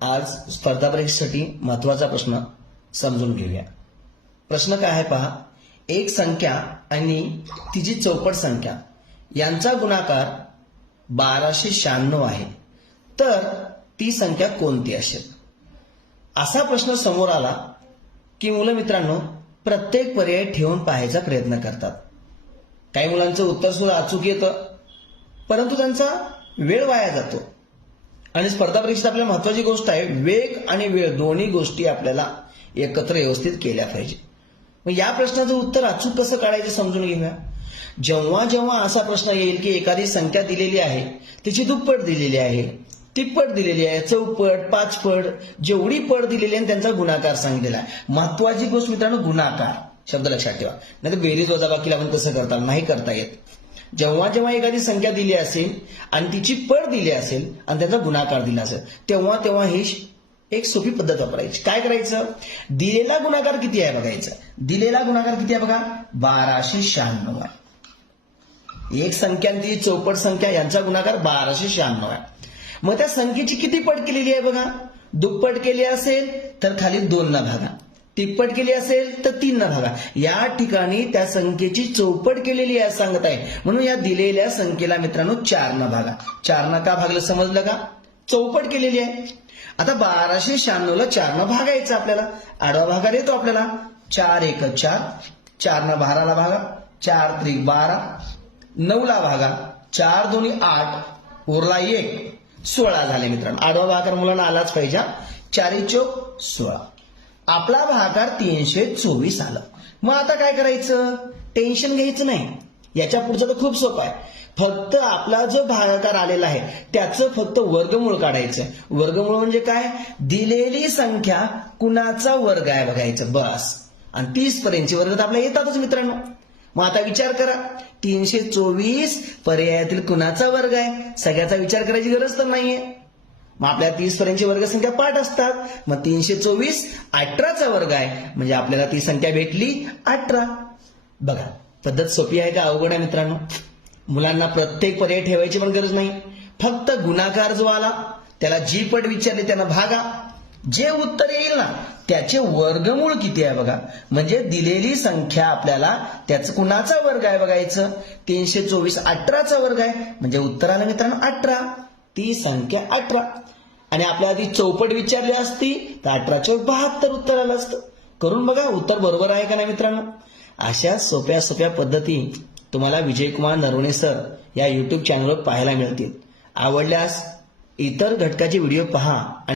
आज स्पर्धा परीक्षेसाठी महत्वाचा प्रश्न समजून घेऊया। प्रश्न काय आहे पहा, एक संख्या आणि तिची चौपट संख्या यांचा गुणाकार 1296 आहे, तर ती संख्या कोणती असेल? असा प्रश्न समोर आला की मुलं मित्रांनो प्रत्येक पर्याय ठेवून पाहायचा प्रयत्न करतात। काही मुलांचं उत्तर सुद्धा अचूक येतं, परंतु त्यांचा वेळ वाया जातो। आणि स्पर्धा परीक्षेत आपल्याला महत्वाची गोष्ट आहे, वेग आणि वेळ दोन्ही गोष्टी आपल्याला एकत्र व्यवस्थित केल्या पाहिजे। मग या प्रश्नाचं उत्तर अचूक कसं काढायचं समजून घेऊया। जेव्हा जेव्हा असा प्रश्न येईल की एखादी संख्या दिलेली आहे, तिची दुप्पट दिलेली आहे, तिप्पट दिलेली आहे, चौपट, पाचपट, जेवढी पट दिलेली आहे त्यांचा गुणाकार सांगितलेला आहे। महत्वाची गोष्ट मित्रांनो गुणाकार शब्द लक्षात ठेवा, नाही तर बेरीज वजाबाकीला आपण कसं करता नाही करता येत। जेव्हा जेव्हा एखादी संख्या दिली असेल आणि तिची पट दिली असेल आणि त्याचा गुणाकार दिला असेल, तेव्हा तेव्हा ही एक सोपी पद्धत वापरायची। काय करायचं, दिलेला गुणाकार किती आहे बघायचं। दिलेला गुणाकार किती आहे बघा, 1296 आहे। एक संख्या आणि ती चौपट संख्या यांचा गुणाकार 1296 आहे। मग त्या संख्येची किती पट केलेली आहे बघा, दुप्पट केली असेल तर खाली 2 न भागा, तिप्पट केली असेल तर 3 न भागा। या ठिकाणी त्या संख्येची चौपट केलेली आहे सांगत आहे, म्हणून या दिलेल्या संख्येला मित्रांनो 4 न भागा। 4 न का भागलं समजलं का, चौपट केलेली आहे। आता 1296 ला 4 न भागायचं आपल्याला, आडवा भागाला येतो आपल्याला 4 1 4, 4 न 12 ला भागा, 4 3 12, 9 ला भागा, 4 2 8, उरला 1, 16 झाले मित्रांनो। आडवा भागाकार मुलांना आलाच पाहिजे, 4 4 16। आपला भागाकार 324 आलं। मग आता काय करायचं, टेन्शन घ्यायचं नाही, याच्या पुढचं तर खूप सोपं आहे। फक्त आपला जो भागाकार आलेला आहे त्याचं फक्त वर्गमूळ काढायचं। वर्गमूळ म्हणजे काय, दिलेली संख्या कुणाचा वर्ग आहे बघायचं बस। आणि 30 पर्यंतचे वर्ग तर आपल्याला येतातच मित्रांनो। मग आता विचार करा, 324 पर्यायातील कुणाचा वर्ग आहे, सगळ्याचा विचार करायची गरज तर नाहीये। मग आपल्या 30 पर्यंतची वर्गसंख्या 5 असतात, मग 324 18चा वर्ग आहे, म्हणजे आपल्याला ती संख्या भेटली 18। बघा पद्धत सोपी आहे का अवघड आहे मित्रांनो? मुलांना प्रत्येक पर्याय ठेवायची पण गरज नाही, फक्त गुणाकार जो आला त्याला जी पट विचारली त्यांना भागा, जे उत्तर येईल ना त्याचे वर्गमूळ किती आहे बघा, म्हणजे दिलेली संख्या आपल्याला त्याचं कुणाचा वर्ग आहे बघायचं। 324 18चा वर्ग आहे, म्हणजे उत्तर आलं मित्रांनो 18, ती संख्या 18। आणि आपल्या आधी चौपट विचारली असती तर 18 × 72 उत्तर आलं असतं। करून बघा उत्तर बरोबर आहे का नाही मित्रांनो। अशा सोप्या सोप्या पद्धती तुम्हाला विजयकुमार नरवणे सर या YouTube चॅनलवर पाहायला मिळतील। आवडल्यास इतर घटकाचे व्हिडिओ पहा।